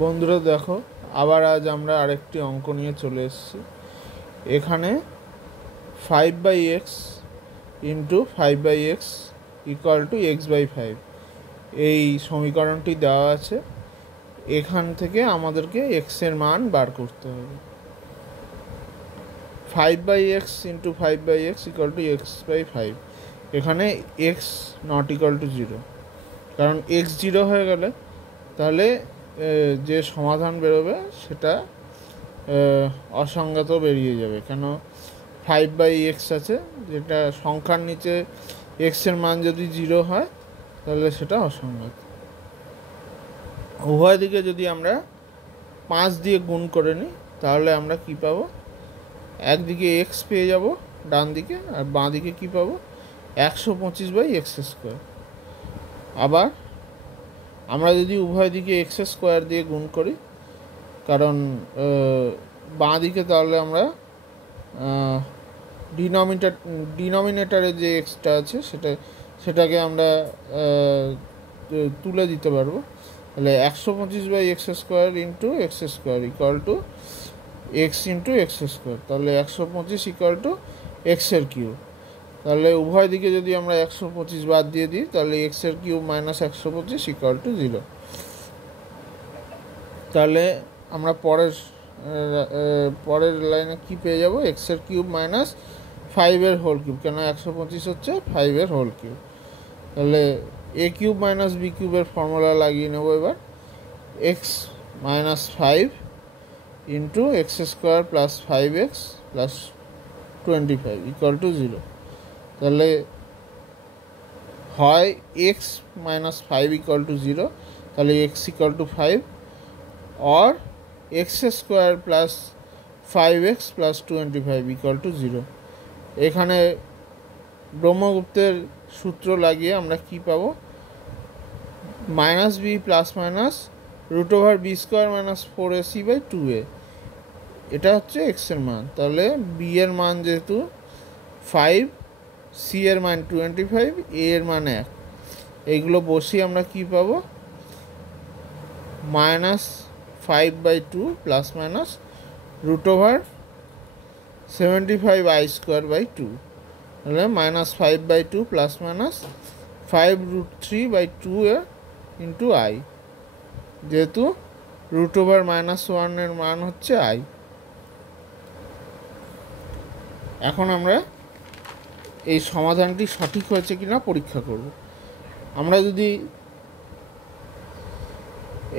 বন্ধুরা দেখো, আবার আজ আমরা আরেকটি অঙ্ক নিয়ে চলে এসেছি। এখানে 5/x into 5/x equal to x/5 এই সমীকরণটি দেওয়া আছে। এখান থেকে আমাদেরকে এক্সের মান বার করতে হবে। 5/x into 5/x equal to x/5। এখানে x নট ইকুয়াল টু 0, কারণ x 0 হয়ে গেলে তাহলে যে সমাধান বেরোবে সেটা অসংগত বেরিয়ে যাবে। কেন 5/x আছে, যেটা সংখ্যার নিচে এক্সের মান যদি 0 হয় তাহলে সেটা অসংগত। উভয় দিকে যদি আমরা 5 দিয়ে গুণ করে নিই তাহলে আমরা কি পাবো? একদিকে এক্স পেয়ে যাব ডান দিকে, আর বাঁ দিকে কী পাবো? 125/x²। আবার আমরা যদি উভয় দিকে x² দিয়ে গুণ করি, কারণ বাঁ দিকে তাহলে আমরা ডিনোমিনেটরে যে এক্সটা আছে সেটাকে আমরা তুলে দিতে পারবো। তাহলে 125/x² into x² equal to x into x²। তাহলে 125 ইকুয়াল টু এক্সের কিউব। তাহলে উভয় দিকে যদি আমরা 125 বাদ দিয়ে দিই তাহলে এক্সের কিউব মাইনাস 125 ইকুয়াল টু 0। তাহলে আমরা পরের লাইনে কি পেয়ে যাব? এক্সের কিউব মাইনাস 5 হোল কিউব। কেন 125 হচ্ছে 5 হোল কিউব। তাহলে a কিউব মাইনাস b কিউবের ফর্মুলা লাগিয়ে নেব এবার। X minus 5 into x² plus 5x plus 25 equal to 0। তাহলে হয় এক্স মাইনাস 5 ইকুয়াল টু 0, তাহলে x equal to 5, or x² plus 5x plus 25 equal to 0। এখানে ব্রহ্মগুপ্তের সূত্র লাগিয়ে আমরা কি পাবো? Minus b plus minus √b² minus 4ac/2a। এটা হচ্ছে এক্সের মান। তাহলে বি এর মান যেহেতু 5, সি এর মান 25, এ এর মান 1, এইগুলো বসিয়ে আমরা কি পাবো? -5/2 প্লাস মাইনাস √75i²/2। তাহলে -5/2 প্লাস মাইনাস 5√3/2 ইন্টু আই, যেহেতু √-1 এর মান হচ্ছে আই। এখন আমরা এই সমাধানটি সঠিক হয়েছে কিনা পরীক্ষা করব। আমরা যদি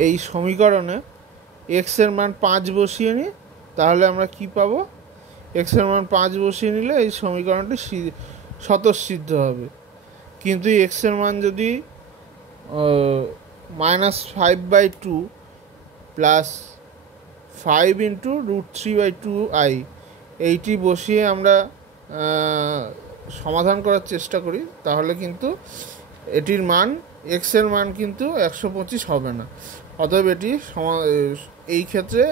এই সমীকরণে এক্স এর মান 5 বসিয়ে নিই তাহলে আমরা কি পাবো? এক্স এর মান 5 বসিয়ে নিলে এই সমীকরণটি স্বতঃসিদ্ধ হবে। কিন্তু এক্স এর মান যদি -5/2 প্লাস 5 ইন্টু √3/2i এইটি বসিয়ে আমরা সমাধান করার চেষ্টা করি, তাহলে কিন্তু এটির মান এক্সের মান কিন্তু 125 হবে না। অতএব এটি এই ক্ষেত্রে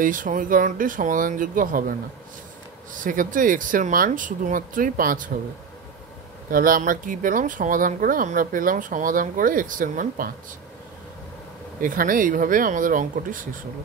এই সমীকরণটি সমাধানযোগ্য হবে না। সেক্ষেত্রে এক্সের মান শুধুমাত্রই 5 হবে। তাহলে আমরা কি পেলাম? সমাধান করে এক্সের মান 5। এখানে এইভাবে আমাদের অঙ্কটি শেষ হলো।